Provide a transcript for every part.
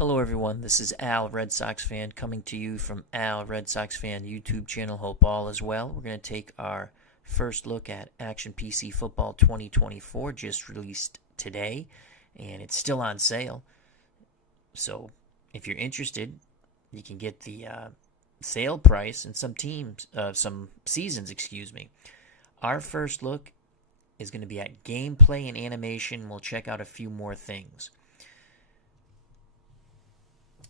Hello everyone, this is Al RedSoxFan coming to you from Al RedSoxFan YouTube channel. Hope all is well. We're going to take our first look at Action PC Football 2024, just released today, and it's still on sale. So if you're interested, you can get the sale price and some seasons. Our first look is going to be at gameplay and animation. We'll check out a few more things.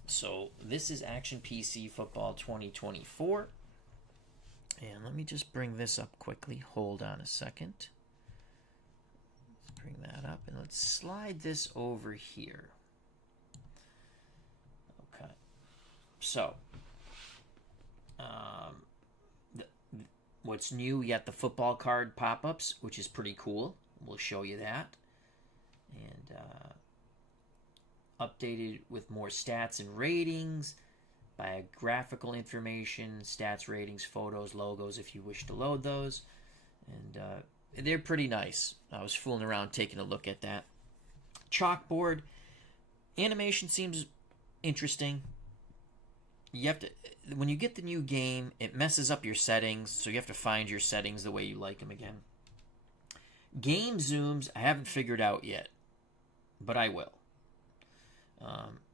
So this is Action PC Football 2024. And let me just bring this up quickly. Hold on a second. Let's bring that up and let's slide this over here. Okay. So, what's new, you got the football card pop-ups, which is pretty cool. We'll show you that. And, updated with more stats and ratings, biographical information, stats, ratings, photos, logos if you wish to load those. And they're pretty nice. I was fooling around taking a look at that. Chalkboard. Animation seems interesting. You have to, when you get the new game, it messes up your settings, so you have to find your settings the way you like them again. Game zooms, I haven't figured out yet, but I will.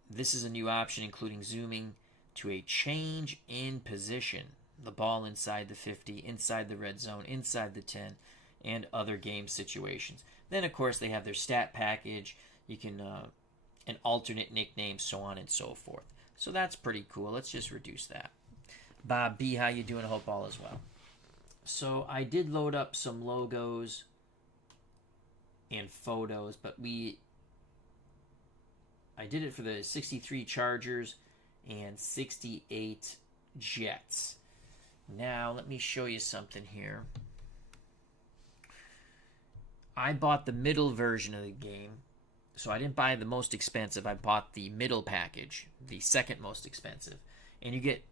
This is a new option, including zooming to a change in position. The ball inside the 50, inside the red zone, inside the 10, and other game situations. Then, of course, they have their stat package. You can, an alternate nickname, so on and so forth. So that's pretty cool. Let's just reduce that. Bob B, how you doing? I hope all is well. So I did load up some logos and photos, but I did it for the 63 Chargers and 68 Jets. Now, let me show you something here. I bought the middle version of the game. So I didn't buy the most expensive. I bought the middle package, the second most expensive. And you get,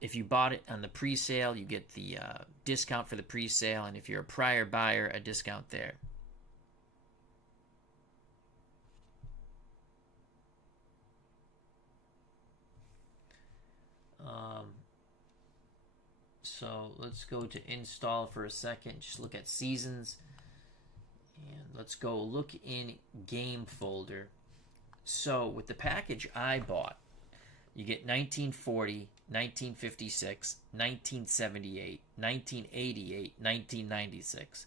if you bought it on the pre-sale, you get the discount for the pre-sale. And if you're a prior buyer, a discount there. So let's go to install for a second. Just look at seasons. And let's go look in game folder. So with the package I bought, you get 1940, 1956, 1978, 1988, 1996.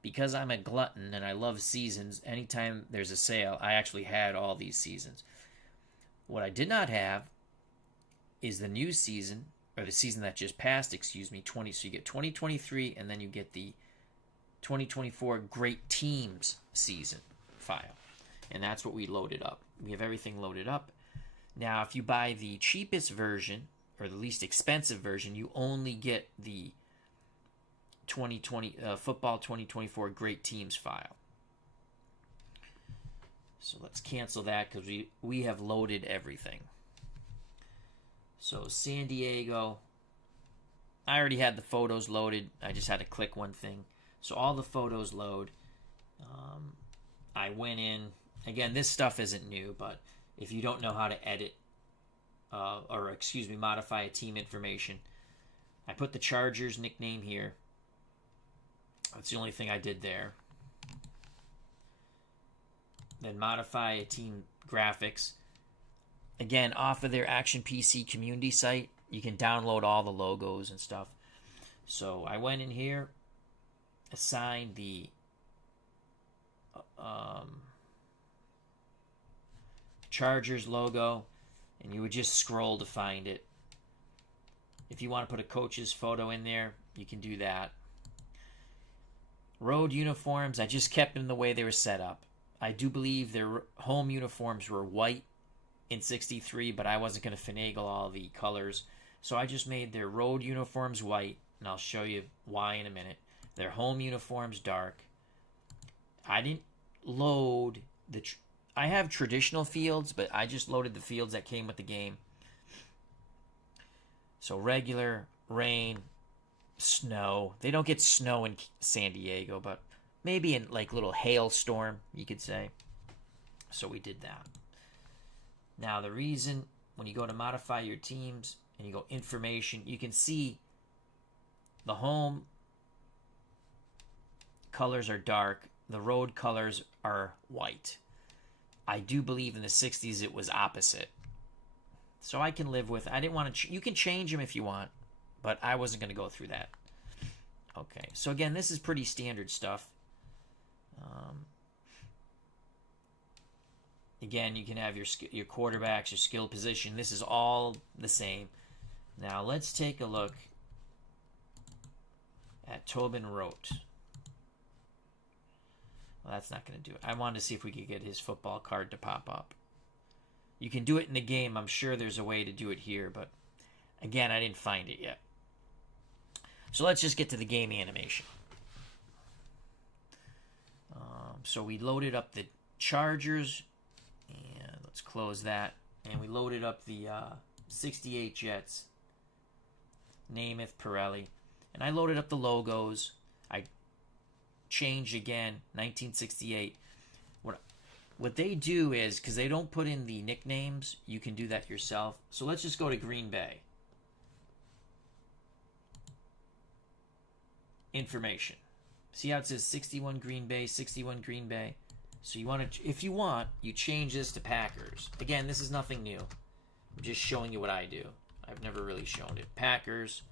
Because I'm a glutton and I love seasons, anytime there's a sale, I actually had all these seasons. What I did not have is the new season, or the season that just passed, 20. So you get 2023, and then you get the 2024 Great Teams season file. And that's what we loaded up. We have everything loaded up. Now, if you buy the cheapest version, or the least expensive version, you only get the 2020 Football 2024 Great Teams file. So let's cancel that because we have loaded everything. So San Diego, I already had the photos loaded. I just had to click one thing. So all the photos load. I went in. Again, this stuff isn't new, but if you don't know how to edit, modify a team information, I put the Chargers nickname here. That's the only thing I did there. Then modify a team graphics. Again, off of their Action PC community site, you can download all the logos and stuff. So I went in here, assigned the Chargers logo, and you would just scroll to find it. If you want to put a coach's photo in there, you can do that. Road uniforms, I just kept them the way they were set up. I do believe their home uniforms were white in 63, but I wasn't going to finagle all the colors. So I just made their road uniforms white, and I'll show you why in a minute. Their home uniforms dark. I didn't load the... I have traditional fields, but I just loaded the fields that came with the game. So regular, rain, snow. They don't get snow in San Diego, but maybe in like little hailstorm, you could say. So we did that. Now, the reason when you go to modify your teams and you go information, you can see the home colors are dark, the road colors are white. I do believe in the 60s it was opposite. So I can live with, I didn't want to, you can change them if you want, but I wasn't going to go through that. Okay, so again, this is pretty standard stuff. Again, you can have your quarterbacks, your skill position. This is all the same. Now let's take a look at Tobin Rote. Well, that's not going to do it. I wanted to see if we could get his football card to pop up. You can do it in the game. I'm sure there's a way to do it here, but again, I didn't find it yet. So let's just get to the game animation. So we loaded up the Chargers, and let's close that. And we loaded up the 68 Jets, Namath, Pirelli. And I loaded up the logos. I changed again, 1968. What they do is, because they don't put in the nicknames, you can do that yourself. So let's just go to Green Bay. Information. See how it says 61 Green Bay, 61 Green Bay? So you want to, if you want, you change this to Packers. Again, this is nothing new. I'm just showing you what I do. I've never really shown it. Packers,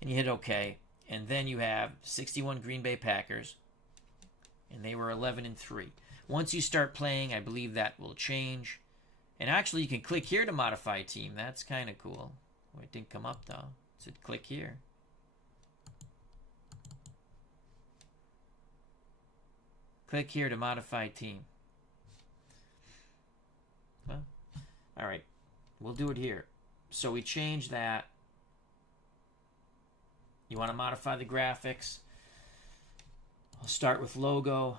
and you hit OK. And then you have 61 Green Bay Packers, and they were 11-3. Once you start playing, I believe that will change. And actually, you can click here to modify a team. That's kind of cool. Oh, it didn't come up, though. It said click here. Click here to modify a team. Well, all right. We'll do it here. So we change that. You want to modify the graphics. I'll start with logo.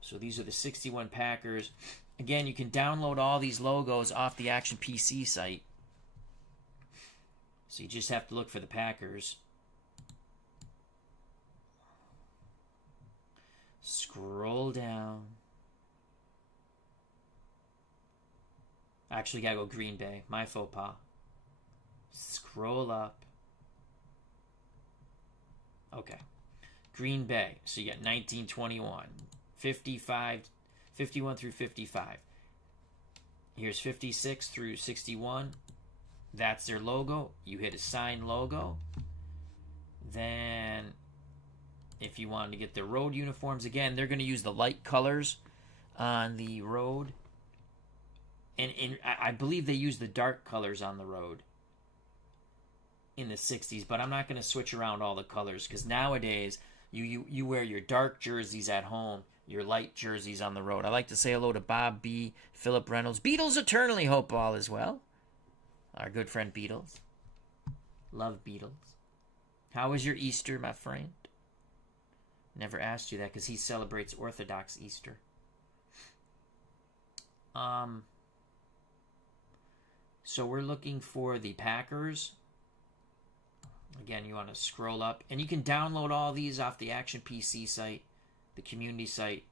So these are the 61 Packers. Again, you can download all these logos off the Action PC site. So you just have to look for the Packers. Scroll down. Actually, gotta go Green Bay. My faux pas. Scroll up. Okay. Green Bay. So you got 1921. 51 through 55. Here's 56 through 61. That's their logo. You hit assign logo. Then, if you wanted to get their road uniforms, again, they're going to use the light colors on the road. And I believe they use the dark colors on the road in the 60s, but I'm not going to switch around all the colors because nowadays you wear your dark jerseys at home, your light jerseys on the road. I like to say hello to Bob B., Philip Reynolds, Beatles Eternally, hope all is well. Our good friend Beatles. Love Beatles. How was your Easter, my friend? Never asked you that because he celebrates Orthodox Easter. So we're looking for the Packers. Again, you want to scroll up. And you can download all these off the Action PC site, the community site,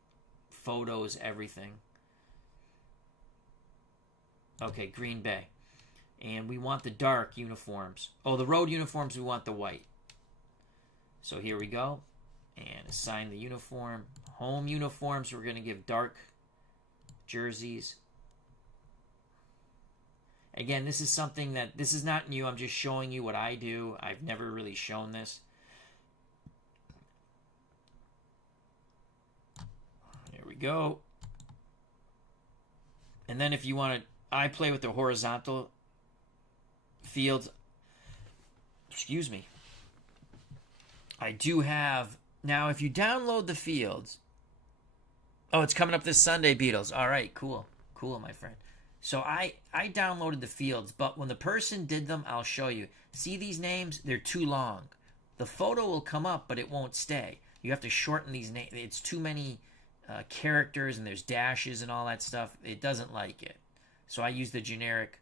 photos, everything. Okay, Green Bay. And we want the dark uniforms. Oh, the road uniforms, we want the white. So here we go. And assign the uniform. Home uniforms, we're going to give dark jerseys. Again, this is something that, this is not new. I'm just showing you what I do. I've never really shown this. There we go. And then if you want to, I play with the horizontal fields. Excuse me. I do have, now if you download the fields, oh, it's coming up this Sunday, Beatles. All right, cool. Cool, my friend. So I downloaded the fields, but when the person did them, I'll show you. See these names? They're too long. The photo will come up, but it won't stay. You have to shorten these names. It's too many characters, and there's dashes and all that stuff. It doesn't like it. So I use the generic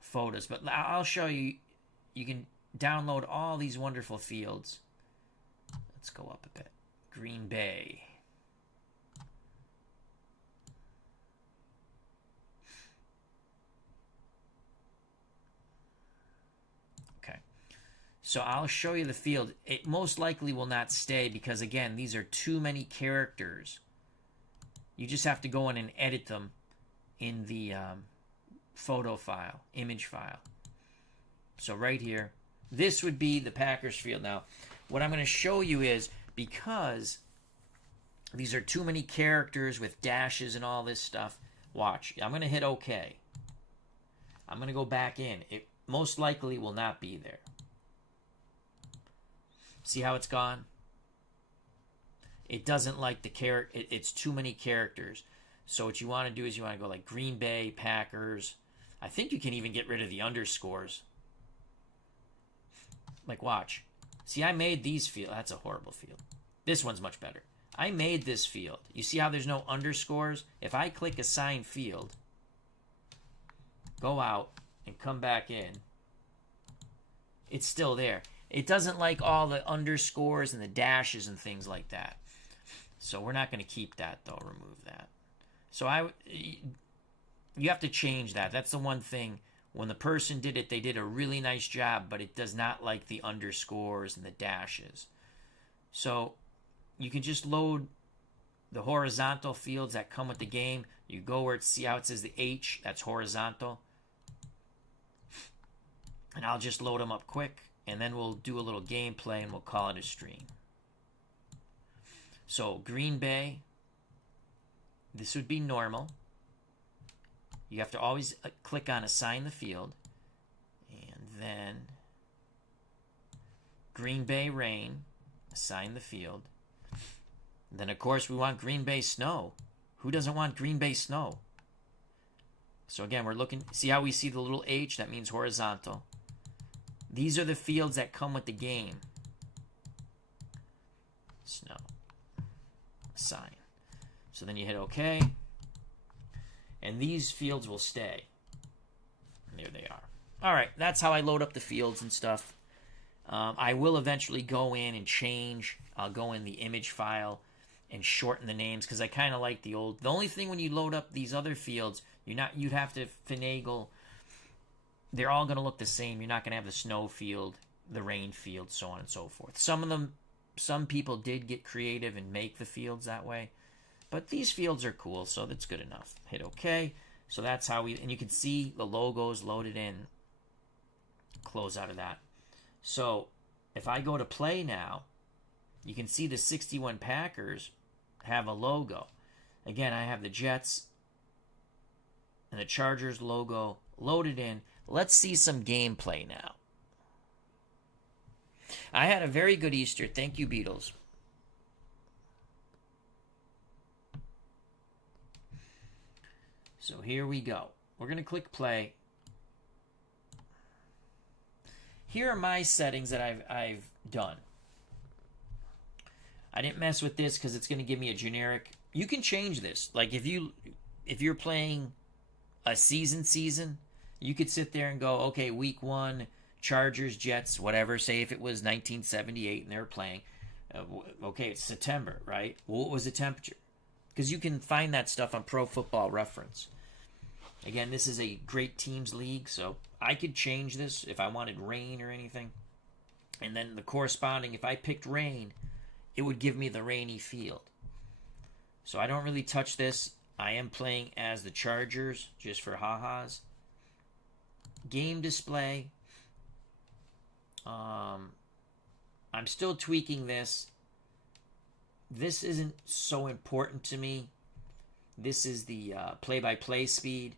photos. But I'll show you. You can download all these wonderful fields. Let's go up a bit. Green Bay. So I'll show you the field. It most likely will not stay because, again, these are too many characters. You just have to go in and edit them in the photo file, image file. So right here, this would be the Packers field. Now, what I'm going to show you is, because these are too many characters with dashes and all this stuff, watch. I'm going to hit OK. I'm going to go back in. It most likely will not be there. See how it's gone? It doesn't like the character. It's too many characters. So what you want to do is you want to go like Green Bay, Packers. I think you can even get rid of the underscores. Like, watch. See, I made these field. That's a horrible field. This one's much better. I made this field. You see how there's no underscores? If I click assign field, go out and come back in, it's still there. It doesn't like all the underscores and the dashes and things like that. So we're not going to keep that, though. Remove that. So you have to change that. That's the one thing. When the person did it, they did a really nice job, but it does not like the underscores and the dashes. So you can just load the horizontal fields that come with the game. You go where see how it says the H, that's horizontal. And I'll just load them up quick, and then we'll do a little gameplay and we'll call it a stream. So Green Bay, this would be normal. You have to always click on assign the field, and then Green Bay rain, assign the field. And then of course we want Green Bay snow. Who doesn't want Green Bay snow? So again, we're looking, see how we see the little H? That means horizontal. These are the fields that come with the game. Snow. Assign. So then you hit OK. And these fields will stay. And there they are. All right, that's how I load up the fields and stuff. I will eventually go in and change. I'll go in the image file and shorten the names because I kind of like the old. The only thing when you load up these other fields, you'd have to finagle. They're all going to look the same. You're not going to have the snow field, the rain field, so on and so forth. Some people did get creative and make the fields that way. But these fields are cool, so that's good enough. Hit OK. So that's how and you can see the logos loaded in. Close out of that. So if I go to play now, you can see the 61 Packers have a logo. Again, I have the Jets and the Chargers logo loaded in. Let's see some gameplay now. I had a very good Easter. Thank you, Beatles. So here we go. We're going to click play. Here are my settings that I've done. I didn't mess with this because it's going to give me a generic. You can change this. Like if you're playing a season, you could sit there and go, okay, week 1, Chargers, Jets, whatever. Say if it was 1978 and they were playing. Okay, it's September, right? Well, what was the temperature? Because you can find that stuff on Pro Football Reference. Again, this is a great teams league, so I could change this if I wanted rain or anything. And then the corresponding, if I picked rain, it would give me the rainy field. So I don't really touch this. I am playing as the Chargers, just for ha-has. Game display. I'm still tweaking this. This isn't so important to me. This is the play-by-play speed.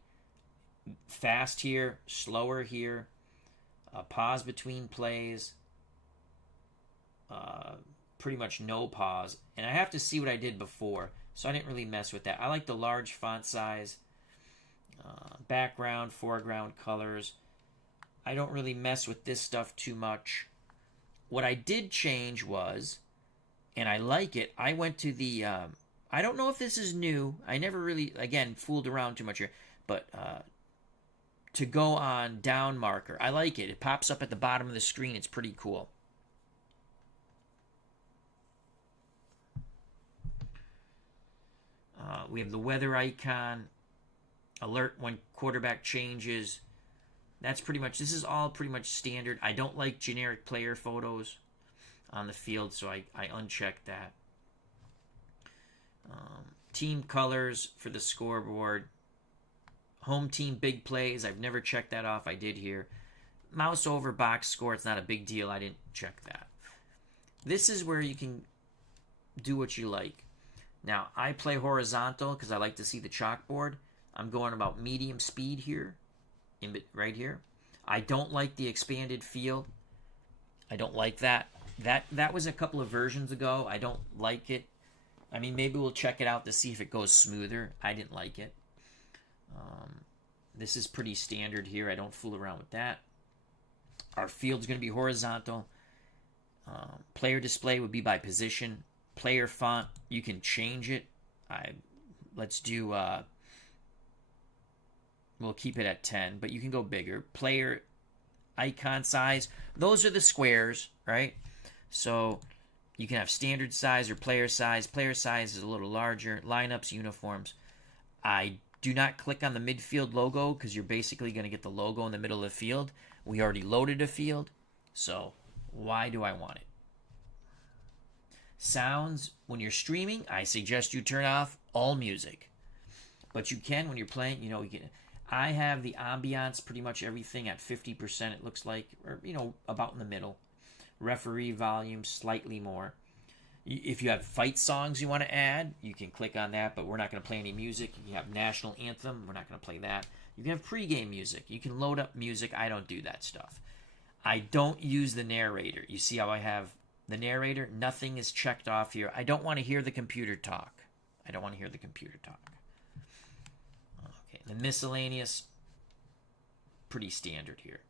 Fast here, slower here. Pause between plays. Pretty much no pause. And I have to see what I did before, so I didn't really mess with that. I like the large font size. Background, foreground colors. I don't really mess with this stuff too much. What I did change was, and I like it, I went to the, I don't know if this is new. I never really, again, fooled around too much here. But to go on down marker, I like it. It pops up at the bottom of the screen. It's pretty cool. We have the weather icon, alert when quarterback changes. That's pretty much, this is all pretty much standard. I don't like generic player photos on the field, so I unchecked that. Team colors for the scoreboard. Home team big plays. I've never checked that off. I did here. Mouse over box score. It's not a big deal. I didn't check that. This is where you can do what you like. Now, I play horizontal because I like to see the chalkboard. I'm going about medium speed here, right here. I don't like the expanded field. I don't like that. That was a couple of versions ago. I don't like it. I mean, maybe we'll check it out to see if it goes smoother. I didn't like it. This is pretty standard here. I don't fool around with that. Our field's going to be horizontal. Player display would be by position. Player font, you can change it. Let's do, we'll keep it at 10, but you can go bigger. Player icon size, those are the squares, right? So you can have standard size or player size. Player size is a little larger. Lineups, uniforms. I do not click on the midfield logo because you're basically going to get the logo in the middle of the field. We already loaded a field, so why do I want it? Sounds, when you're streaming, I suggest you turn off all music. But you can when you're playing, you can. I have the ambiance, pretty much everything at 50%, it looks like, or, about in the middle. Referee volume, slightly more. If you have fight songs you want to add, you can click on that, but we're not going to play any music. You have national anthem, we're not going to play that. You can have pregame music. You can load up music. I don't do that stuff. I don't use the narrator. You see how I have the narrator? Nothing is checked off here. I don't want to hear the computer talk. Okay, the miscellaneous, pretty standard here.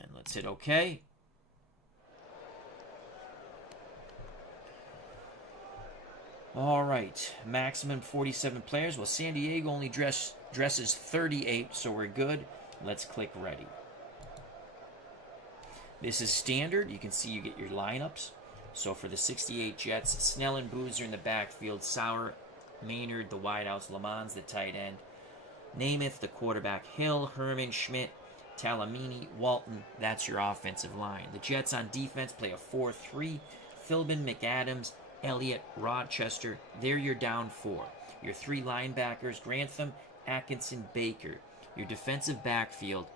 And let's hit OK. All right, maximum 47 players. Well, San Diego only dresses 38, so we're good. Let's click ready. This is standard. You can see you get your lineups. So for the 68 Jets, Snell and Boozer in the backfield, Sauer, Maynard, the wideouts, Lamons, the tight end, Namath, the quarterback, Hill, Herman, Schmidt, Talamini, Walton. That's your offensive line. The Jets on defense play a 4-3. Philbin, McAdams, Elliott, Rochester, they're your down four. Your three linebackers, Grantham, Atkinson, Baker. Your defensive backfield,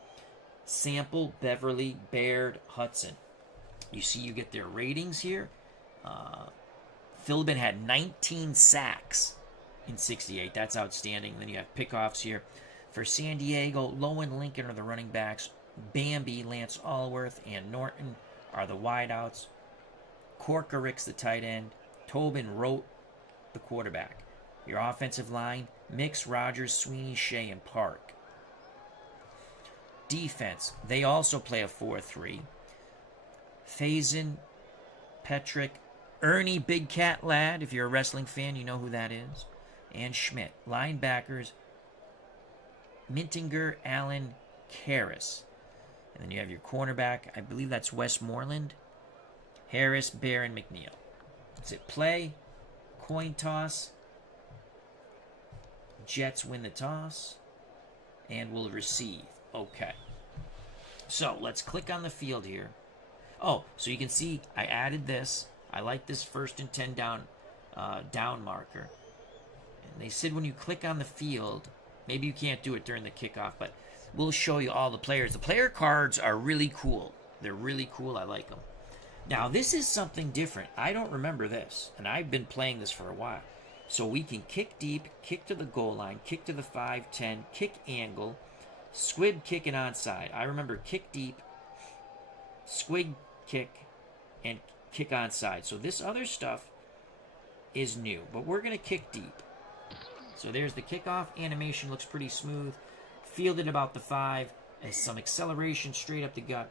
Sample, Beverly, Baird, Hudson. You see you get their ratings here. Philbin had 19 sacks in 68. That's outstanding. Then you have pickoffs here. For San Diego, Lowe and Lincoln are the running backs. Bambi, Lance Allworth, and Norton are the wideouts. Corkeric's the tight end. Tobin wrote the quarterback. Your offensive line, Mix, Rogers, Sweeney, Shea, and Park. Defense, they also play a 4-3. Faison, Petrick, Ernie Big Cat Ladd, if you're a wrestling fan, you know who that is, and Schmidt. Linebackers, Mintinger, Allen, Karras. And then you have your cornerback, I believe that's Westmoreland, Harris, Barron, McNeil. That's it. Play, coin toss. Jets win the toss and will receive. Okay. So let's click on the field here. Oh, so you can see I added this. I like this 1st and 10 down marker. And they said when you click on the field, maybe you can't do it during the kickoff, but we'll show you all the players. The player cards are really cool. They're really cool. I like them. Now, this is something different. I don't remember this, and I've been playing this for a while. So we can kick deep, kick to the goal line, kick to the 5-10, kick angle, squib kick and onside. I remember kick deep, squig kick, and kick onside. So this other stuff is new, but we're going to kick deep. So there's the kickoff. Animation looks pretty smooth. Fielded about the 5. Some acceleration straight up the gut.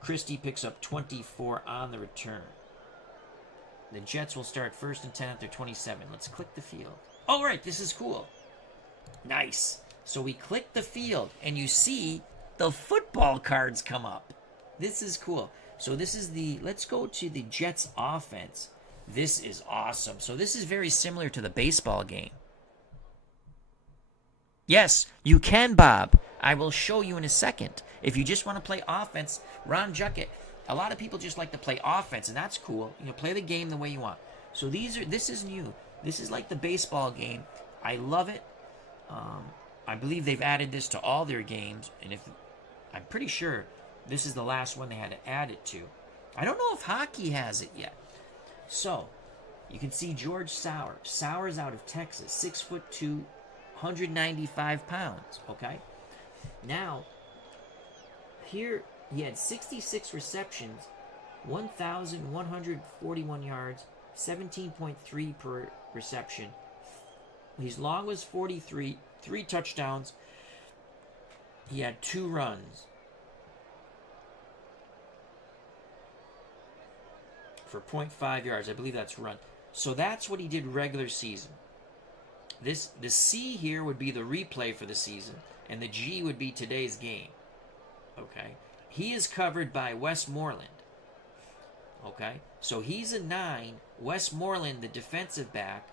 Christie picks up 24 on the return. The Jets will start 1st and 10 at their 27. Let's click the field. All right, this is cool. Nice. So we click the field, and you see the football cards come up. This is cool. So this is let's go to the Jets offense. This is awesome. So this is very similar to the baseball game. Yes, you can, Bob. I will show you in a second. If you just want to play offense, Ron Juckett, a lot of people just like to play offense, and that's cool. You know, play the game the way you want. So this is new. This is like the baseball game. I love it. I believe they've added this to all their games, and I'm pretty sure this is the last one they had to add it to. I don't know if hockey has it yet. So, you can see George Sauer. Sauer's out of Texas, 6'2", 195 pounds, okay? Now, here he had 66 receptions, 1,141 yards, 17.3 per reception. His long was 43, 3 touchdowns. He had 2 runs for 0.5 yards. I believe that's run. So that's what he did regular season. The C here would be the replay for the season, and the G would be today's game. Okay? He is covered by Westmoreland. Okay? So he's a 9. Westmoreland, the defensive back,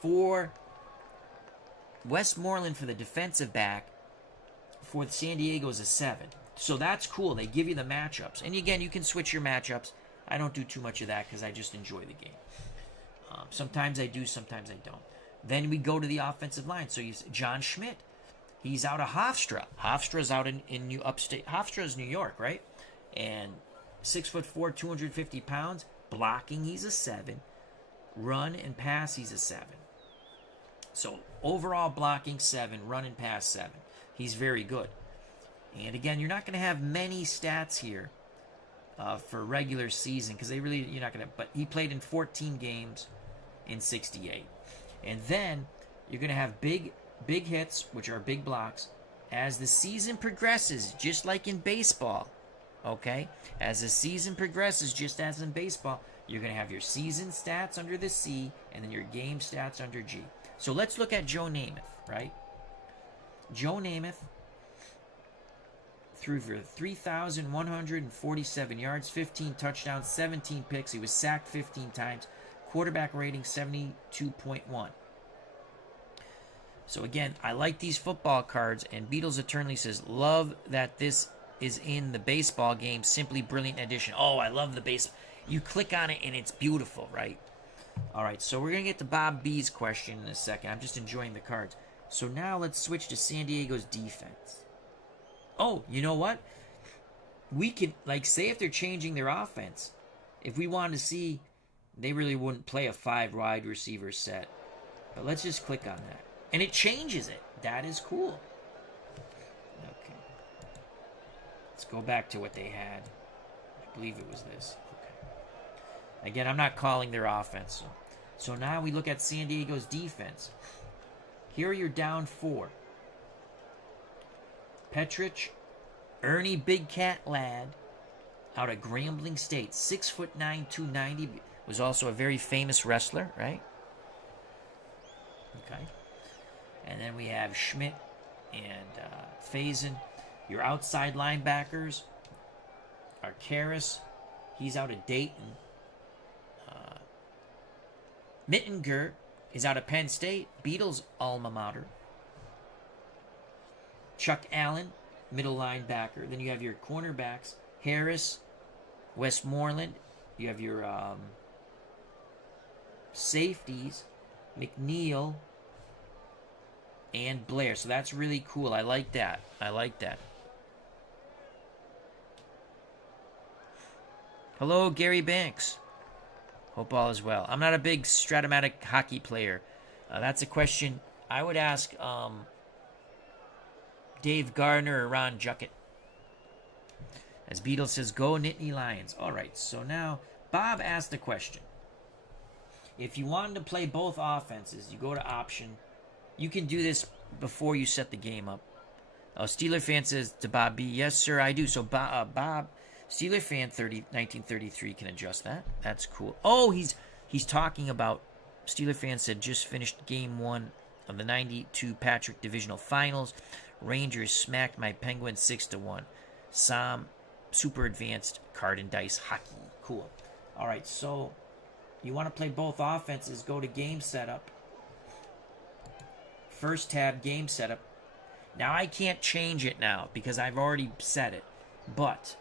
for the defensive back for San Diego is a 7. So that's cool. They give you the matchups. And again, you can switch your matchups. I don't do too much of that because I just enjoy the game. Sometimes I do, sometimes I don't. Then we go to the offensive line. So you John Schmidt, he's out of Hofstra. Hofstra's out in New Upstate. Hofstra's New York, right? And 6'4", 250 pounds. Blocking, he's a 7. Run and pass, he's a 7. So overall blocking 7, run and pass 7. He's very good. And again, you're not going to have many stats here for regular season because you're not going to. But he played in 14 games in 68. And then you're going to have big hits, which are big blocks, as the season progresses, just like in baseball. Okay? As the season progresses, just as in baseball, you're going to have your season stats under the C and then your game stats under G. So let's look at Joe Namath, right? Joe Namath threw for 3,147 yards, 15 touchdowns, 17 picks. He was sacked 15 times. Quarterback rating 72.1. So again, I like these football cards, and Beatles Eternally says, love that this is in the baseball game. Simply brilliant addition. Oh, I love the base. You click on it, and it's beautiful, right? All right, so we're going to get to Bob B's question in a second. I'm just enjoying the cards. So now let's switch to San Diego's defense. Oh, you know what? We can, say if they're changing their offense, if we wanted to see, they really wouldn't play a 5 wide receiver set. But let's just click on that. And it changes it. That is cool. Okay. Let's go back to what they had. I believe it was this. Okay. Again, I'm not calling their offense. So now we look at San Diego's defense. Here you're down 4. Petrich, Ernie Big Cat Ladd, out of Grambling State, 6'9", 290, was also a very famous wrestler, right? Okay. And then we have Schmidt and Faison. Your outside linebackers are Karras. He's out of Dayton. Mittinger is out of Penn State, Beatles alma mater. Chuck Allen, middle linebacker. Then you have your cornerbacks, Harris, Westmoreland. You have your safeties, McNeil, and Blair. So that's really cool. I like that. Hello, Gary Banks. Hope all is well. I'm not a big Stratomatic hockey player. That's a question I would ask Dave Gardner or Ron Juckett. As Beatles says, go Nittany Lions. All right, so now Bob asked the question. If you wanted to play both offenses, you go to option. You can do this before you set the game up. Steeler fan says to Bob B, yes, sir, I do. So Bob, Steeler fan 1933 can adjust that. That's cool. Oh, he's talking about, Steeler fan said, just finished game 1 of the 92 Patrick Divisional Finals. Rangers smacked my Penguins 6-1. Sam, super advanced card and dice hockey. Cool. All right, so you want to play both offenses, go to game setup. First tab, game setup. Now, I can't change it now because I've already set it. But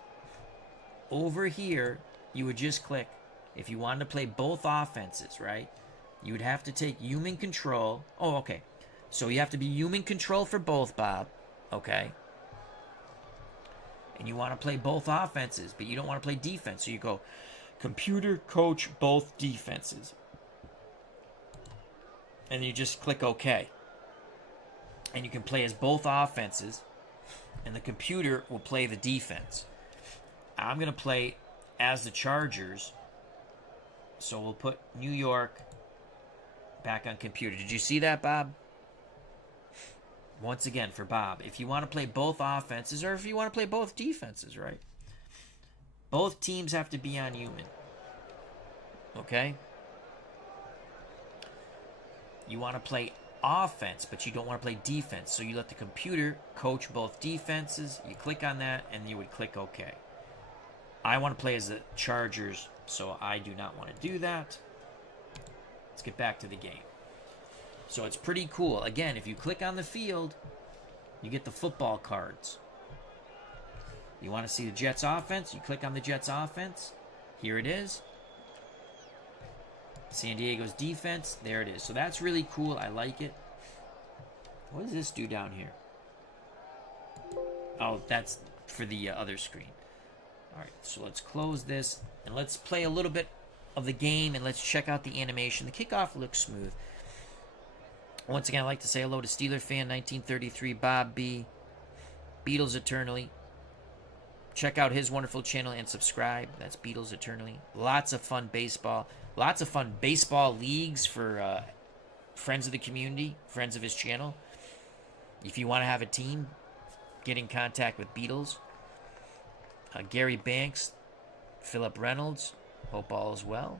over here, you would just click. If you wanted to play both offenses, right? You would have to take human control. Oh, okay. So you have to be human control for both, Bob. Okay. And you want to play both offenses, but you don't want to play defense. So you go, computer coach both defenses. And you just click OK. And you can play as both offenses, and the computer will play the defense. I'm going to play as the Chargers, so we'll put New York back on computer. Did you see that, Bob? Once again, for Bob, if you want to play both offenses, or if you want to play both defenses, right? Both teams have to be on human. Okay? You want to play offense, but you don't want to play defense. So you let the computer coach both defenses. You click on that, and you would click OK. I want to play as the Chargers, so I do not want to do that. Let's get back to the game. So it's pretty cool. Again, if you click on the field, you get the football cards. You want to see the Jets offense? You click on the Jets offense. Here it is. San Diego's defense. There it is. So that's really cool. I like it. What does this do down here? Oh, that's for the other screen. All right, so let's close this, and let's play a little bit of the game, and let's check out the animation. The kickoff looks smooth. Once again, I'd like to say hello to Steeler Fan 1933, Bob B, Beatles Eternally. Check out his wonderful channel and subscribe. That's Beatles Eternally. Lots of fun baseball. Lots of fun baseball leagues for friends of the community, friends of his channel. If you want to have a team, get in contact with Beatles. Gary Banks, Philip Reynolds, hope all is well.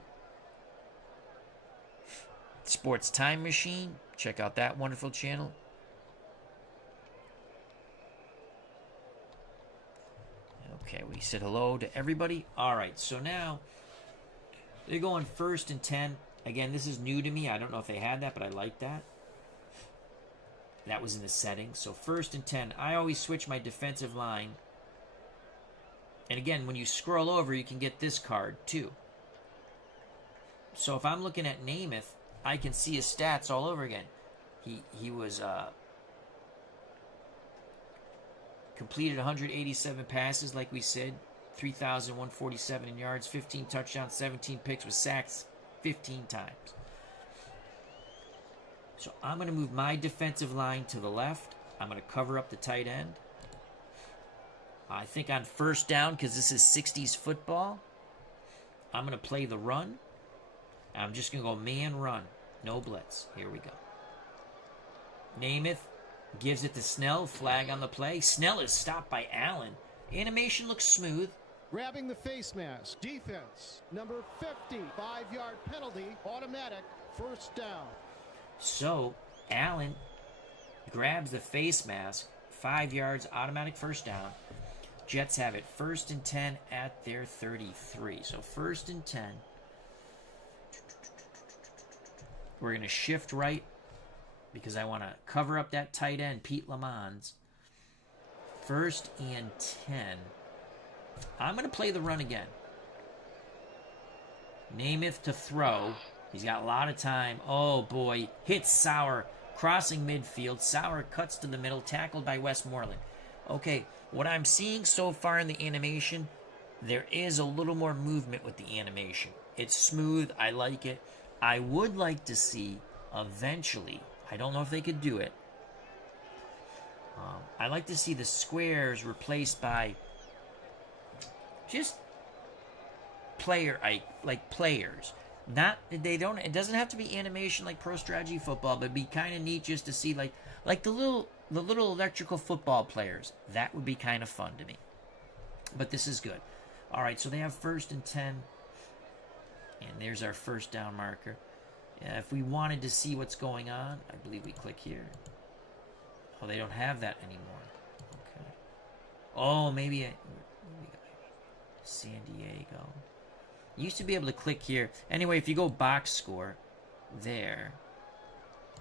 Sports Time Machine, check out that wonderful channel. Okay, we said hello to everybody. All right, so now they're going 1st and 10. Again, this is new to me. I don't know if they had that, but I like that. That was in the settings. So 1st and 10. I always switch my defensive line. And again, when you scroll over, you can get this card too. So if I'm looking at Namath, I can see his stats all over again. He was completed 187 passes, like we said, 3,147 in yards, 15 touchdowns, 17 picks, with sacks 15 times. So I'm going to move my defensive line to the left. I'm going to cover up the tight end. I think on 1st down, because this is 60s football, I'm going to play the run. I'm just going to go man run. No blitz. Here we go. Namath gives it to Snell. Flag on the play. Snell is stopped by Allen. Animation looks smooth. Grabbing the face mask. Defense. Number 50. 5-yard penalty. Automatic. 1st down. So, Allen grabs the face mask. 5 yards. Automatic 1st down. Jets have it 1st and 10 at their 33. So 1st and 10. We're going to shift right because I want to cover up that tight end, Pete Lamons. 1st and 10. I'm going to play the run again. Namath to throw. He's got a lot of time. Oh, boy. Hits Sauer. Crossing midfield. Sauer cuts to the middle. Tackled by Westmoreland. Okay, what I'm seeing so far in the animation, there is a little more movement with the animation. It's smooth. I like it. I would like to see eventually, I don't know if they could do it, I like to see the squares replaced by just players. Not they don't. It doesn't have to be animation like Pro Strategy Football, but it'd be kind of neat just to see like the little electrical football players. That would be kind of fun to me. But this is good. All right, so they have 1st and 10, and there's our 1st down marker. If we wanted to see what's going on, I believe we click here. Oh, they don't have that anymore. Okay. Oh, maybe San Diego. You used to be able to click here. Anyway, if you go box score, there,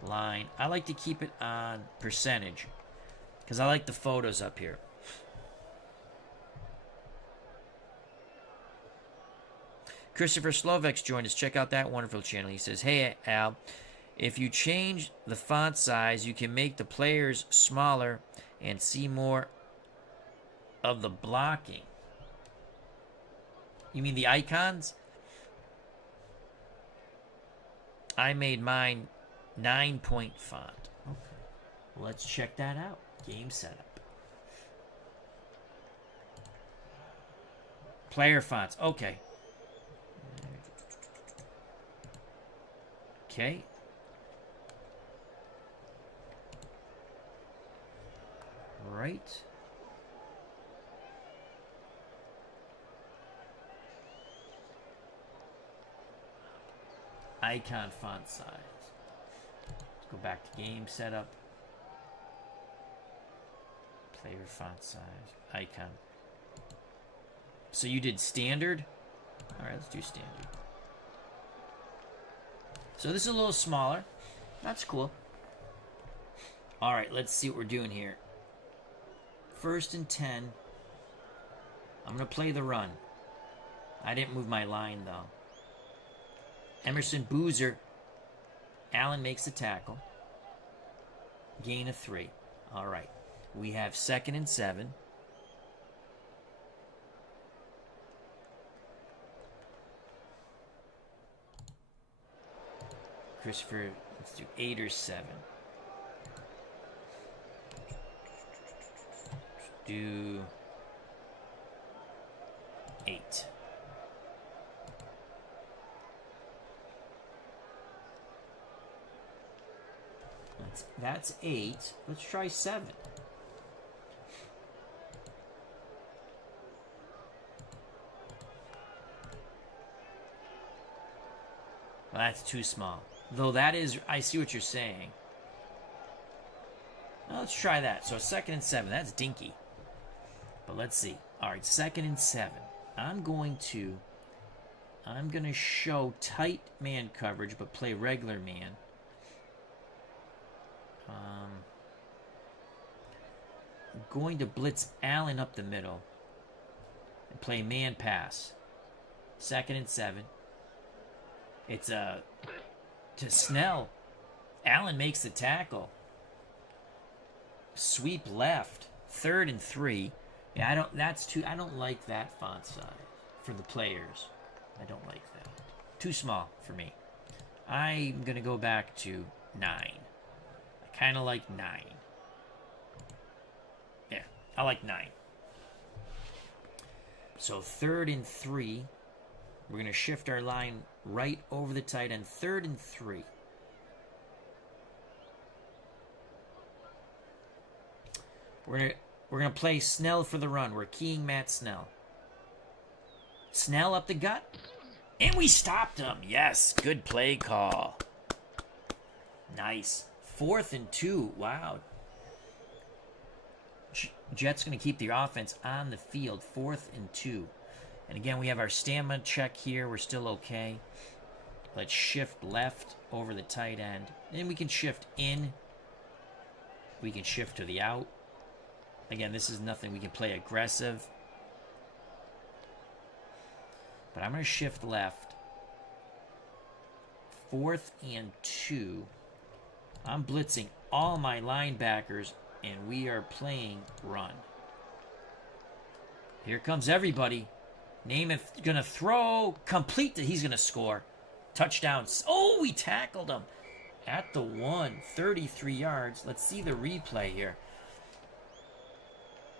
line. I like to keep it on percentage. because I like the photos up here. Christopher Slovak's joined us. Check out that wonderful channel. He says, hey, Al, if you change the font size, you can make the players smaller and see more of the blocking. You mean the icons? I made mine 9-point font. Okay. Well, let's check that out. Game setup. Player fonts. Okay. Okay. Right. Icon font size. Let's go back to game setup. Player font size. Icon. So you did standard? Alright, let's do standard. So this is a little smaller. That's cool. Alright, let's see what we're doing here. 1st and 10. I'm going to play the run. I didn't move my line, though. Emerson Boozer. Allen makes the tackle. Gain of 3. Alright. We have 2nd and 7. Christopher, let's do 8 or 7. Do 8. That's 8. Let's try 7. Well, that's too small. Though that is, I see what you're saying. Well, let's try that. So 2nd and 7. That's dinky. But let's see. All right, 2nd and 7. I'm going to show tight man coverage, but play regular man. I'm going to blitz Allen up the middle and play man pass. 2nd and 7. It's to Snell. Allen makes the tackle. Sweep left. 3rd and 3. Yeah, I don't like that font size for the players. I don't like that. Too small for me. I'm going to go back to 9. I kind of like 9. Yeah, I like 9. So 3rd and 3. We're going to shift our line right over the tight end. 3rd and 3. We're gonna play Snell for the run. We're keying Matt Snell. Snell up the gut. And we stopped him. Yes, good play call. Nice. 4th and 2. Wow. Jets going to keep the offense on the field. 4th and 2. And again, we have our stamina check here. We're still okay. Let's shift left over the tight end. Then we can shift in. We can shift to the out. Again, this is nothing. We can play aggressive. But I'm going to shift left. 4th and 2. I'm blitzing all my linebackers, and we are playing run. Here comes everybody. Namath going to throw. Complete. He's going to score. Touchdown. Oh, we tackled him at the 1. 33 yards. Let's see the replay here.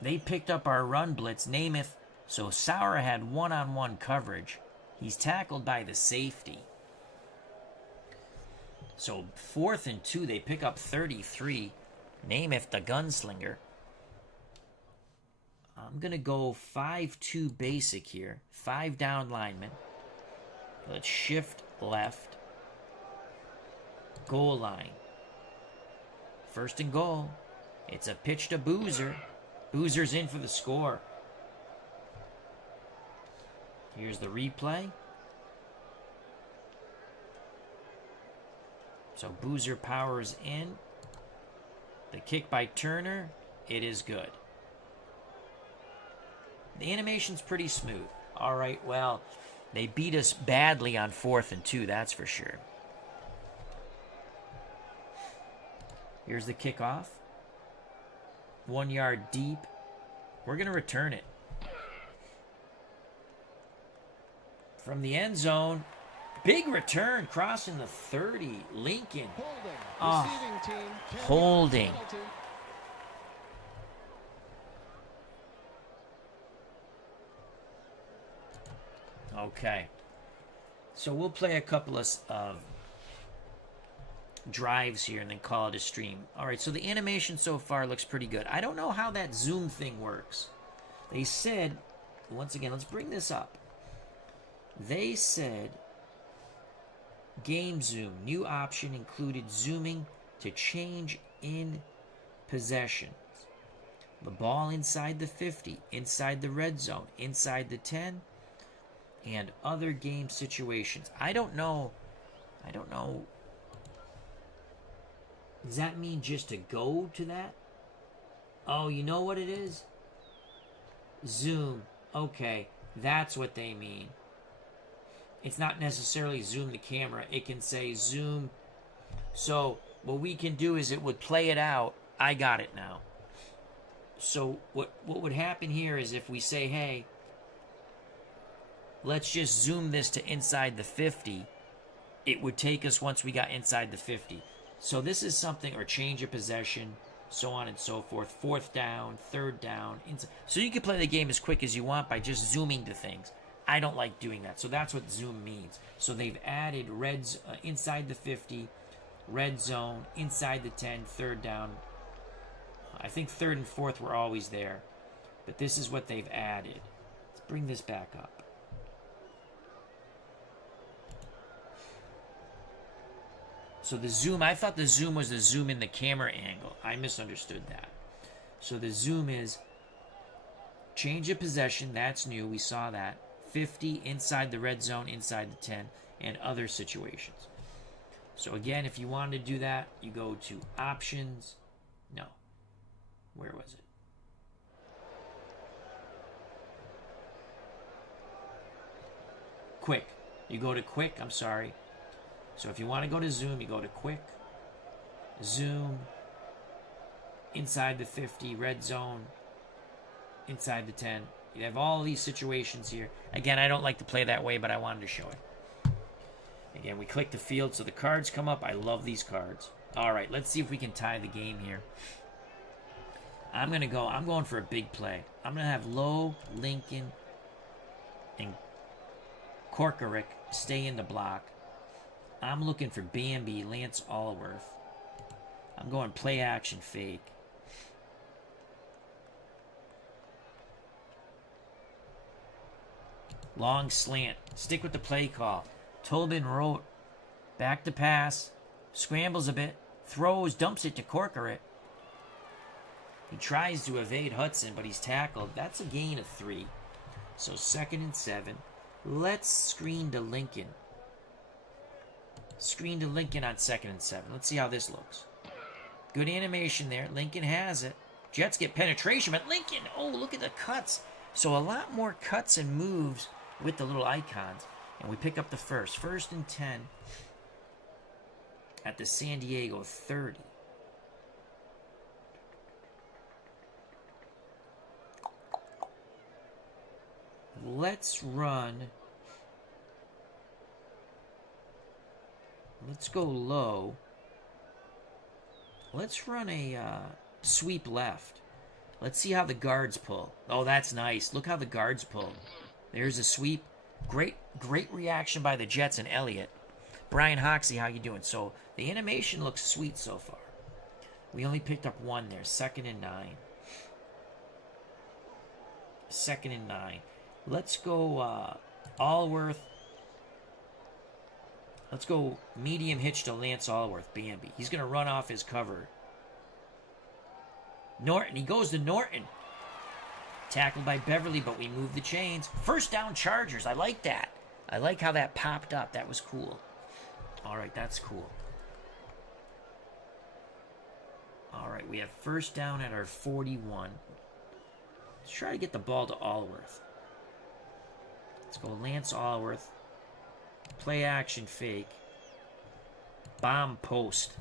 They picked up our run blitz. Namath. So Sauer had one-on-one coverage. He's tackled by the safety. So 4th and 2. They pick up 33. Namath, the gunslinger. I'm going to go 5-2 basic here. 5 down linemen. Let's shift left. Goal line. 1st and goal. It's a pitch to Boozer. Boozer's in for the score. Here's the replay. So Boozer powers in. The kick by Turner It is good. The animation's pretty smooth. All right, well, they beat us badly on 4th and 2, that's for sure. Here's the kickoff. 1 yard deep. We're going to return it. From the end zone. Big return, crossing the 30. Lincoln. Holding. Okay. So we'll play a couple of drives here and then call it a stream. All right, so the animation so far looks pretty good. I don't know how that zoom thing works. They said, once again, let's bring this up. They said game zoom, new option included zooming to change in possessions. The ball inside the 50, inside the red zone, inside the 10, and other game situations. I don't know. Does that mean just to go to that? Oh, you know what it is? Zoom. Okay, that's what they mean. It's not necessarily zoom the camera. It can say zoom. So what we can do is it would play it out. I got it now. So what would happen here is if we say, hey, let's just zoom this to inside the 50, it would take us once we got inside the 50. So this is something, or change of possession, so on and so forth. 4th down, 3rd down. So you can play the game as quick as you want by just zooming to things. I don't like doing that. So that's what zoom means. So they've added reds inside the 50, red zone, inside the 10, 3rd down. I think 3rd and 4th were always there. But this is what they've added. Let's bring this back up. So the zoom, I thought the zoom was the zoom in the camera angle. I misunderstood that. So the zoom is change of possession. That's new. We saw that. 50 inside the red zone, inside the 10, and other situations. So again, if you wanted to do that, you go to options. No. Where was it? Quick. You go to quick. I'm sorry. So if you want to go to zoom, you go to quick, zoom, inside the 50, red zone, inside the 10. You have all these situations here. Again, I don't like to play that way, but I wanted to show it. Again, we click the field, so the cards come up. I love these cards. All right, let's see if we can tie the game here. I'm going for a big play. I'm going to have Lowe, Lincoln, and Corcoran stay in the block. I'm looking for Bambi, Lance Allworth. I'm going play action fake. Long slant. Stick with the play call. Tobin wrote. Back to pass. Scrambles a bit. Throws. Dumps it to Corcoran. He tries to evade Hudson, but he's tackled. That's a gain of 3. So 2nd and 7. Let's screen to Lincoln. Screen to Lincoln on 2nd and 7. Let's see how this looks. Good animation there. Lincoln has it. Jets get penetration, but Lincoln, oh, look at the cuts. So a lot more cuts and moves with the little icons. And we pick up the first. 1st and 10 at the San Diego 30. Let's run. Let's go low. Let's run a sweep left. Let's see how the guards pull. Oh, that's nice. Look how the guards pull. There's a sweep. Great reaction by the Jets and Elliott. Brian Hoxie, how you doing? So the animation looks sweet so far. We only picked up 1 there. 2nd and 9. 2nd and 9. Let's go Allworth. Let's go medium hitch to Lance Allworth, Bambi. He's going to run off his cover. Norton, he goes to Norton. Tackled by Beverly, but we move the chains. 1st down Chargers. I like that. I like how that popped up. That was cool. All right, that's cool. All right, we have first down at our 41. Let's try to get the ball to Allworth. Let's go Lance Allworth. Play action fake. Bomb post.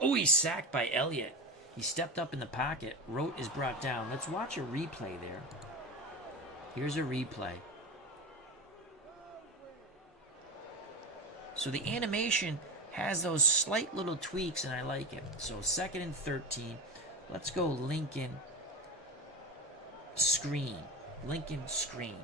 Oh, he's sacked by Elliott. He stepped up in the pocket. Rote is brought down. Let's watch a replay there. Here's a replay. So the animation has those slight little tweaks, and I like it. So 2nd and 13. Let's go Lincoln screen. Lincoln screen.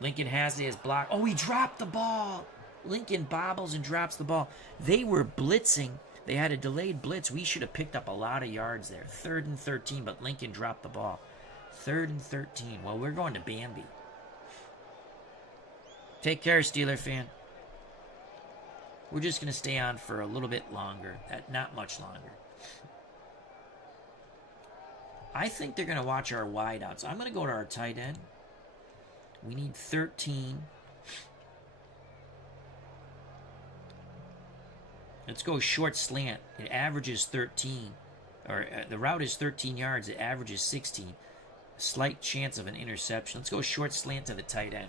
Lincoln has it as block. Oh, he dropped the ball. Lincoln bobbles and drops the ball. They were blitzing. They had a delayed blitz. We should have picked up a lot of yards there. 3rd and 13, but Lincoln dropped the ball. 3rd and 13. Well, we're going to Bambi. Take care, Steeler fan. We're just going to stay on for a little bit longer. Not much longer. I think they're going to watch our wideouts. I'm going to go to our tight end. We need 13. Let's go short slant. It averages 13. Or the route is 13 yards. It averages 16. A slight chance of an interception. Let's go short slant to the tight end.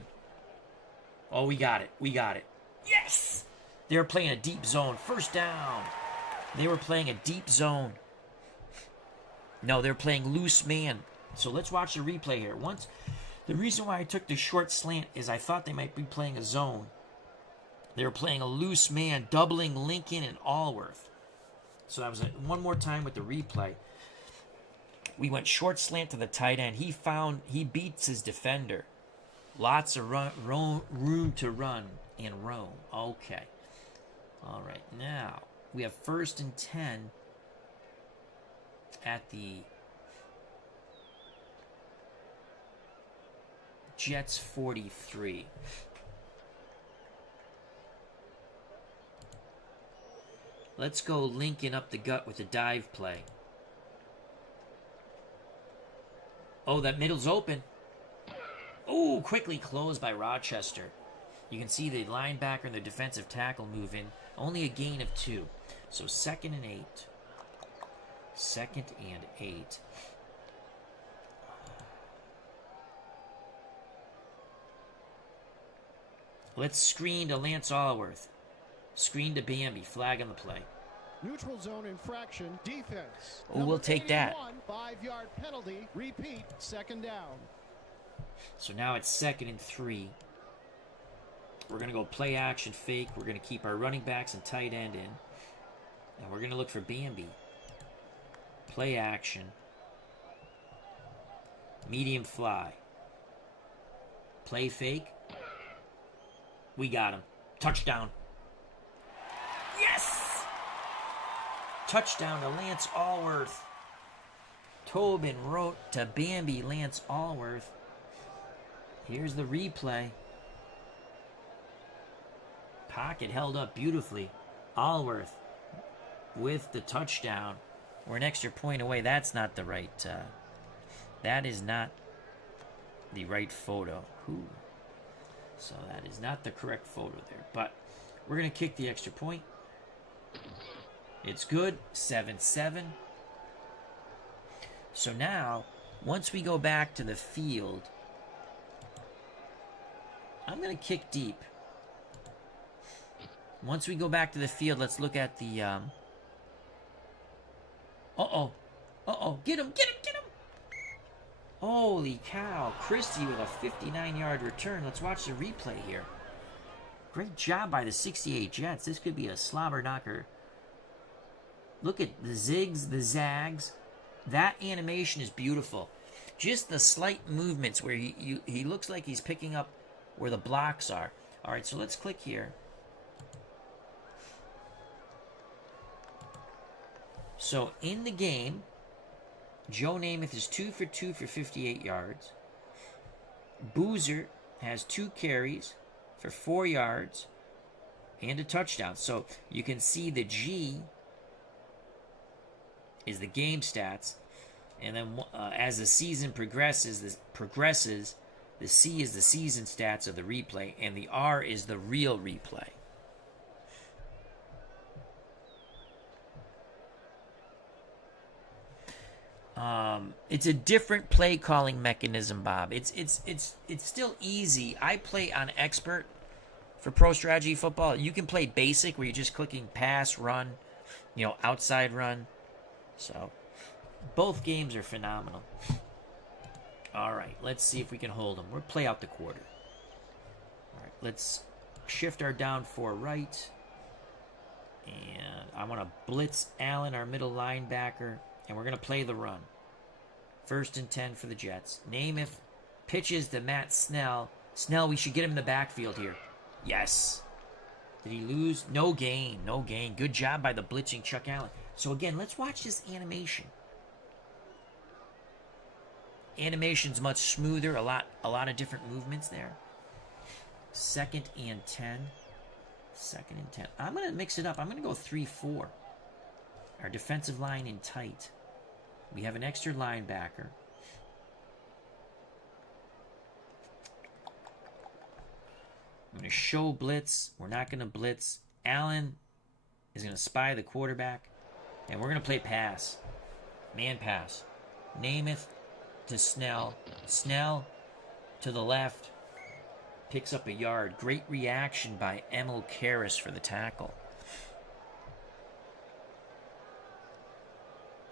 Oh, we got it. We got it. Yes! They were playing a deep zone. First down. They were playing a deep zone. No, they're playing loose man. So let's watch the replay here. The reason why I took the short slant is I thought they might be playing a zone. They were playing a loose man, doubling Lincoln and Allworth. So that was one more time with the replay. We went short slant to the tight end. He beats his defender. Lots of room to run and roam. Okay. All right. Now, we have 1st and 10 at the Jets 43. Let's go Lincoln up the gut with a dive play. Oh, that middle's open. Oh, quickly closed by Rochester. You can see the linebacker and the defensive tackle move in. Only a gain of 2. So 2nd and 8. 2nd and 8. Let's screen to Lance Allworth. Screen to Bambi. Flag on the play. Neutral zone infraction. Defense. Oh, we'll take that. 5-yard penalty. Repeat. 2nd down. So now it's 2nd and 3. We're going to go play action fake. We're going to keep our running backs and tight end in. And we're going to look for Bambi. Play action. Medium fly. Play fake. We got him. Touchdown. Yes! Touchdown to Lance Allworth. Tobin wrote to Bambi, Lance Allworth. Here's the replay. Pocket held up beautifully. Allworth with the touchdown. We're an extra point away. That's not the right... that is not the right photo. Ooh. So that is not the correct photo there. But we're going to kick the extra point. It's good. 7-7. So now, once we go back to the field, I'm going to kick deep. Once we go back to the field, let's look at the... Uh-oh. Get him. Holy cow. Christie with a 59-yard return. Let's watch the replay here. Great job by the 68 Jets. This could be a slobber knocker. Look at the zigs, the zags. That animation is beautiful. Just the slight movements where he looks like he's picking up where the blocks are. All right, so let's click here. So in the game, Joe Namath is 2 for 2 for 58 yards. Boozer has 2 carries for 4 yards and a touchdown. So you can see the G is the game stats, and then as the season progresses, the C is the season stats of the replay, and the R is the real replay. It's a different play calling mechanism, Bob. It's still easy. I play on expert for pro strategy football. You can play basic where you're just clicking pass, run, outside run. So both games are phenomenal. All right, let's see if we can hold them. We'll play out the quarter. All right, let's shift our down 4 right. And I want to blitz Allen, our middle linebacker. And we're going to play the run. 1st and 10 for the Jets. Namath pitches to Matt Snell. Snell, we should get him in the backfield here. Yes. Did he lose? No gain. No gain. Good job by the blitzing Chuck Allen. So again, let's watch this animation. Animation's much smoother. A lot of different movements there. 2nd and 10. 2nd and 10. I'm going to mix it up. I'm going to go 3-4. Our defensive line in tight. We have an extra linebacker. I'm going to show blitz. We're not going to blitz. Allen is going to spy the quarterback. And we're going to play pass. Man pass. Namath to Snell. Snell to the left. Picks up a yard. Great reaction by Emil Karras for the tackle.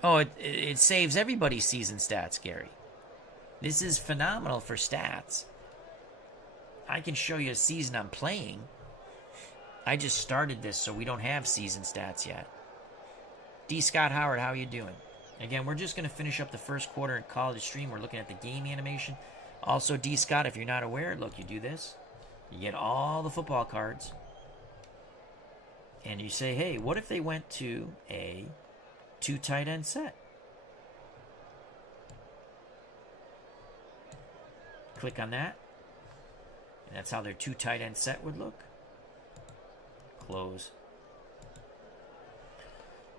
Oh, it saves everybody's season stats, Gary. This is phenomenal for stats. I can show you a season I'm playing. I just started this, so we don't have season stats yet. D. Scott Howard, how are you doing? Again, we're just going to finish up the first quarter and call it a stream. We're looking at the game animation. Also, D. Scott, if you're not aware, look, you do this. You get all the football cards. And you say, hey, what if they went to a 2 tight end set? Click on that. And that's how their 2 tight end set would look. Close.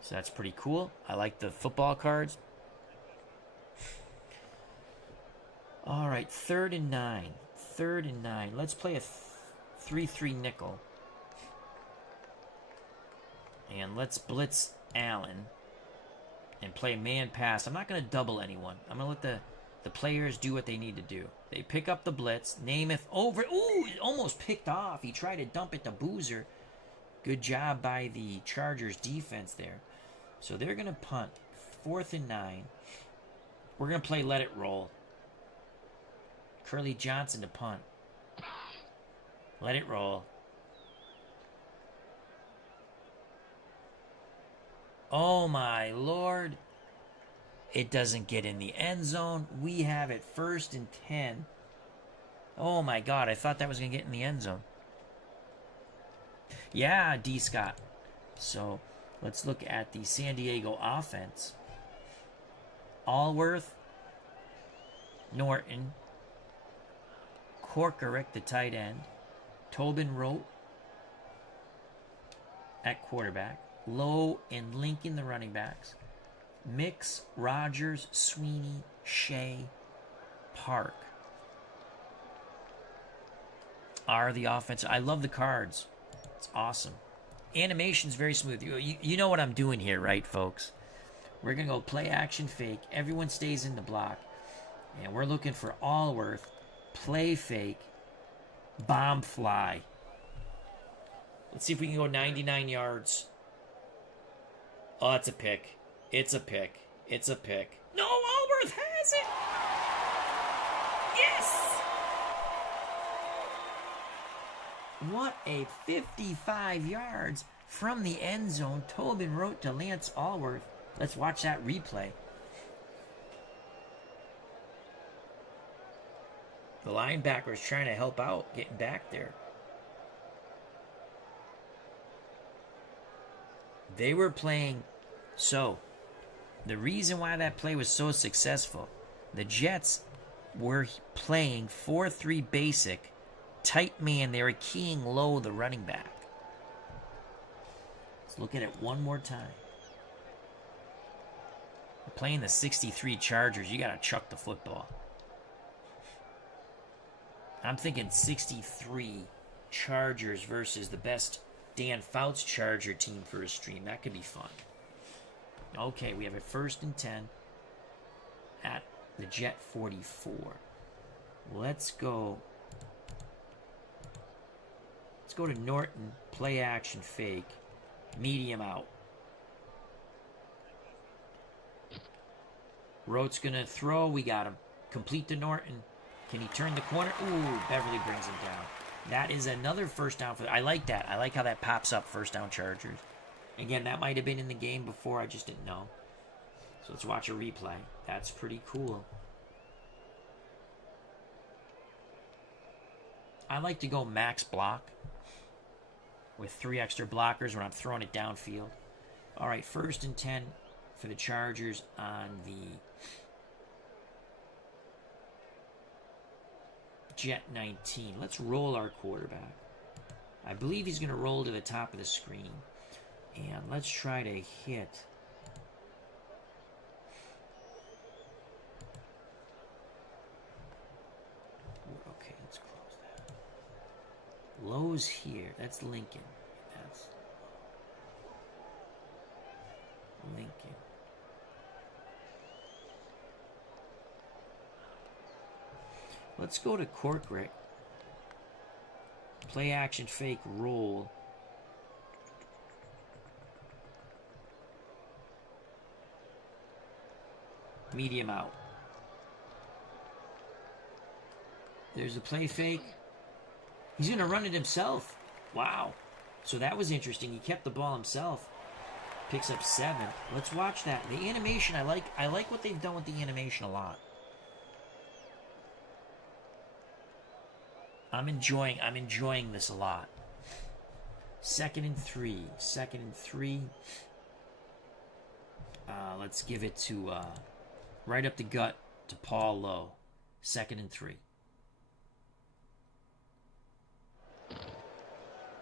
So that's pretty cool. I like the football cards. All right, 3rd and 9. 3rd and 9. Let's play a 3-3 nickel. And let's blitz Allen and play man pass. I'm not going to double anyone. I'm going to let the players do what they need to do. They pick up the blitz. Namath over. Ooh, it almost picked off. He tried to dump it to Boozer. Good job by the Chargers defense there. So they're going to punt. 4th and 9. We're going to play let it roll. Curly Johnson to punt. Let it roll. Oh my Lord. It doesn't get in the end zone. We have it 1st and 10. Oh my God, I thought that was going to get in the end zone. Yeah, D. Scott. So let's look at the San Diego offense. Allworth, Norton, Korkarick, the tight end, Tobin Rote at quarterback, Lowe and Lincoln, the running backs, Mix, Rogers, Sweeney, Shea, Park are the offense. I love the cards. It's awesome. Animation's very smooth. You know what I'm doing here, right, folks? We're going to go play action fake. Everyone stays in the block. And we're looking for Allworth, play fake, bomb fly. Let's see if we can go 99 yards. Oh, it's a pick. It's a pick. It's a pick. No, Allworth has it! Yes! What a 55 yards from the end zone. Tobin Rote to Lance Allworth. Let's watch that replay. The linebacker's trying to help out, getting back there. They were playing. So, the reason why that play was so successful, the Jets were playing 4-3 basic, tight man. They were keying low the running back. Let's look at it one more time. You're playing the 63 Chargers. You got to chuck the football. I'm thinking 63 Chargers versus the best Dan Fouts Charger team for a stream. That could be fun. Okay, we have a 1st and 10. at the Jet 44. Let's go. Let's go to Norton. Play action fake. Medium out. Rote's going to throw. We got him. Complete to Norton. Can he turn the corner? Ooh, Beverly brings him down. That is another first down. I like that. I like how that pops up, first down Chargers. Again, that might have been in the game before. I just didn't know. So let's watch a replay. That's pretty cool. I like to go max block with 3 extra blockers when I'm throwing it downfield. All right, 1st and 10 for the Chargers on the Jet 19. Let's roll our quarterback. I believe he's going to roll to the top of the screen. And let's try to hit. Okay, let's close that. Lowe's here. That's Lincoln. That's Lincoln. Let's go to Corcoran. Play action fake roll. Medium out. There's a play fake. He's going to run it himself. Wow. So that was interesting. He kept the ball himself. Picks up 7. Let's watch that. The animation, I like what they've done with the animation a lot. I'm enjoying this a lot. 2nd and 3. 2nd and 3. Let's give it to right up the gut to Paul Lowe. 2nd and 3.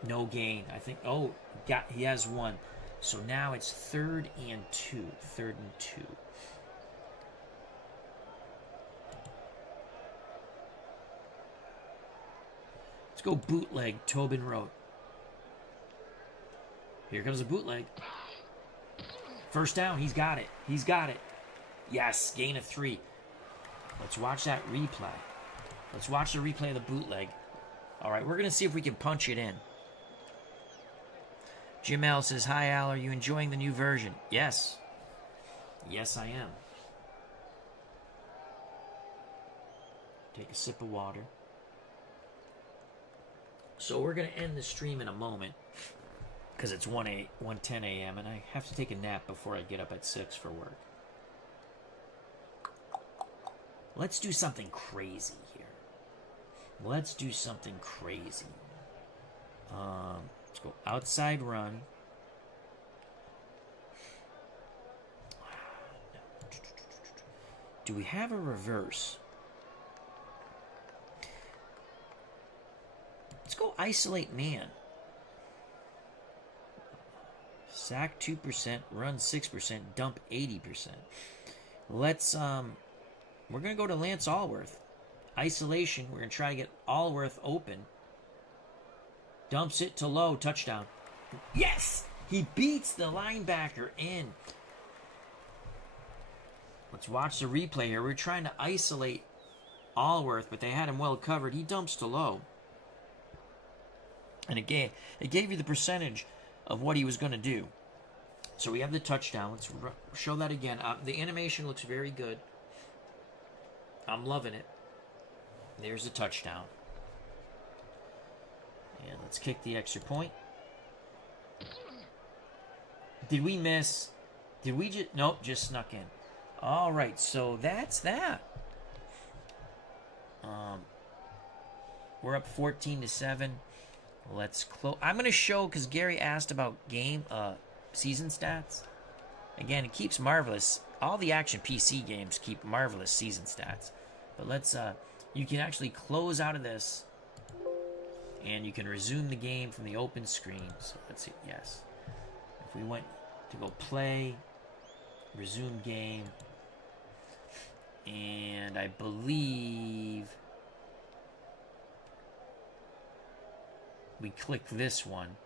No gain. I think. Oh, he has 1. So now it's 3rd and 2. 3rd and 2. Let's go bootleg, Tobin Rote. Here comes a bootleg. First down, he's got it. He's got it. Yes, gain of 3. Let's watch that replay. Let's watch the replay of the bootleg. All right, we're going to see if we can punch it in. Jim L says, "Hi, Al, are you enjoying the new version?" Yes. Yes, I am. Take a sip of water. So we're going to end the stream in a moment because it's 1:10 a.m. and I have to take a nap before I get up at 6 for work. Let's do something crazy here. Let's do something crazy. Let's go outside run. Do we have a reverse? Let's go isolate man. Sack 2%, run 6%, dump 80%. Let's we're gonna go to Lance Allworth. Isolation, we're gonna try to get Allworth open. Dumps it to Lowe, touchdown. Yes! He beats the linebacker in. Let's watch the replay here. We're trying to isolate Allworth, but they had him well covered. He dumps to Lowe. And it gave you the percentage of what he was going to do. So we have the touchdown. Let's show that again. The animation looks very good. I'm loving it. There's the touchdown. And let's kick the extra point. Did we miss? Did we just... Nope, just snuck in. All right, so that's that. We're up 14-7. Let's close. I'm going to show, because Gary asked about season stats. Again, it keeps marvelous. All the Action PC games keep marvelous season stats. But let's, you can actually close out of this, and you can resume the game from the open screen. So let's see, yes. If we went to go play, resume game, and I believe we click this one.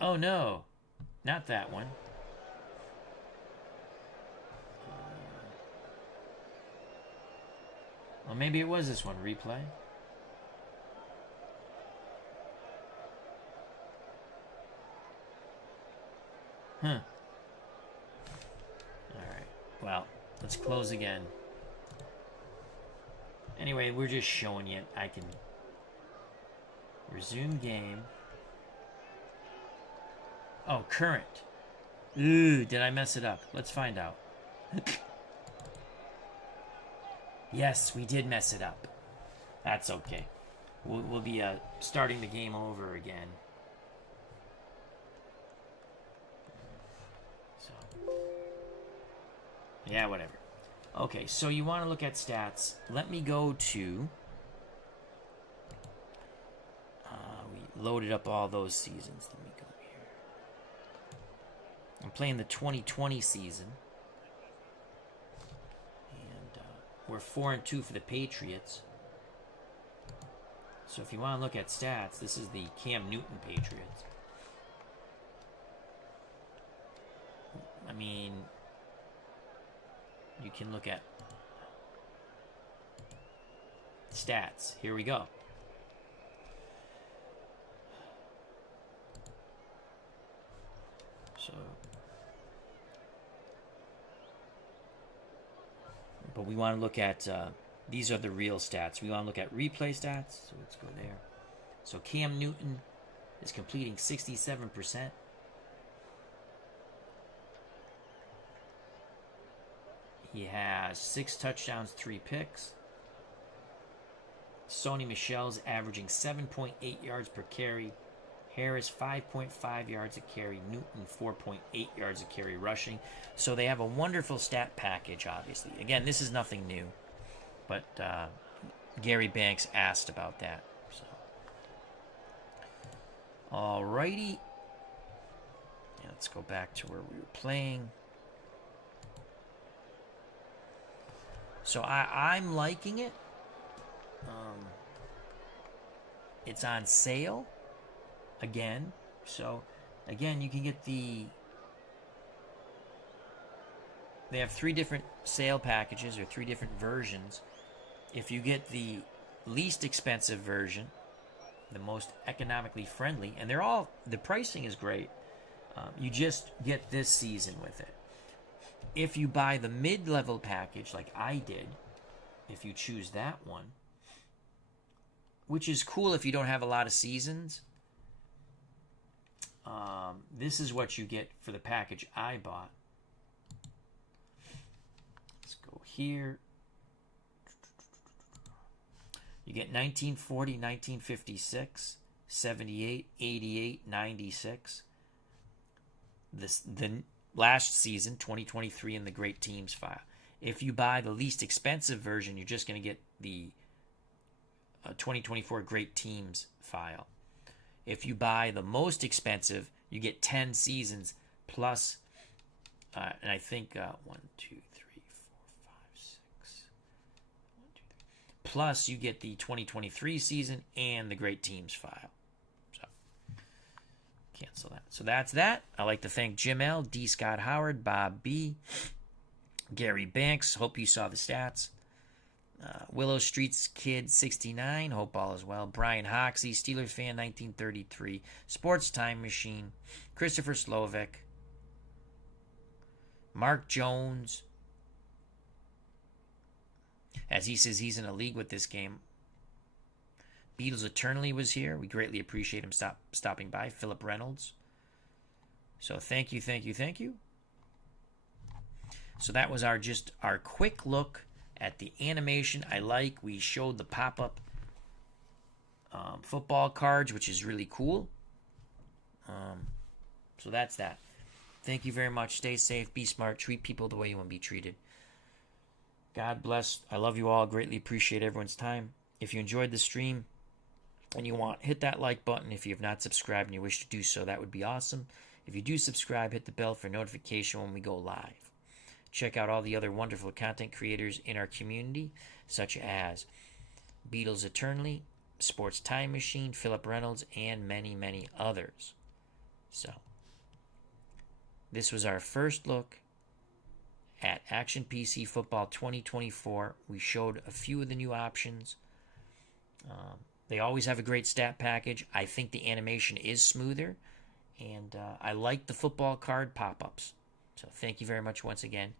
Oh no, not that one. maybe it was this one. Replay. Huh. Alright. Well, let's close again. Anyway, we're just showing you. I can resume game. Oh, current. Ooh, did I mess it up? Let's find out. Yes, we did mess it up. That's okay. We'll be starting the game over again. So, yeah, whatever. Okay, so you want to look at stats. Let me go to... we loaded up all those seasons. Let me go here. I'm playing the 2020 season. And we're 4-2 for the Patriots. So if you want to look at stats, this is the Cam Newton Patriots. I mean... you can look at stats. Here we go. So, but we want to look at, these are the real stats. We want to look at replay stats. So let's go there. So Cam Newton is completing 67%. He has 6 touchdowns, 3 picks. Sony Michel's averaging 7.8 yards per carry. Harris 5.5 yards a carry. Newton 4.8 yards a carry rushing. So they have a wonderful stat package, obviously. Again, this is nothing new. But Gary Banks asked about that. So. Alrighty. Yeah, let's go back to where we were playing. So I'm liking it. It's on sale again. So again, you can get they have 3 different sale packages or 3 different versions. If you get the least expensive version, the most economically friendly, and the pricing is great. You just get this season with it. If you buy the mid-level package, like I did, if you choose that one, which is cool if you don't have a lot of seasons, this is what you get for the package I bought. Let's go here. You get 1940, 1956, 78, 88, 96. The last season, 2023, in the Great Teams file. If you buy the least expensive version, you're just going to get the 2024 Great Teams file. If you buy the most expensive, you get 10 seasons plus, and I think 1, 2, 3, 4, 5, 6. 1, 2, 3. Plus, you get the 2023 season and the Great Teams file. Cancel that. So that's that. I'd like to thank Jim L., D. Scott Howard, Bob B., Gary Banks. Hope you saw the stats. Willow Street's Kid 69. Hope all is well. Brian Hoxie, Steelers fan 1933. Sports Time Machine. Christopher Slovik. Mark Jones. As he says, he's in a league with this game. Beatles Eternally was here. We greatly appreciate him stopping by. Philip Reynolds. So thank you. So that was our quick look at the animation I like. We showed the pop-up football cards, which is really cool. So that's that. Thank you very much. Stay safe. Be smart. Treat people the way you want to be treated. God bless. I love you all. Greatly appreciate everyone's time. If you enjoyed the stream, and you want, hit that like button. If you have not subscribed and you wish to do so, that would be awesome. If you do subscribe, hit the bell for notification when we go live. Check out all the other wonderful content creators in our community, such as Beatles Eternally, Sports Time Machine, Philip Reynolds, and many, many others. So, this was our first look at Action PC Football 2024. We showed a few of the new options. They always have a great stat package. I think the animation is smoother, and I like the football card pop-ups. So thank you very much once again.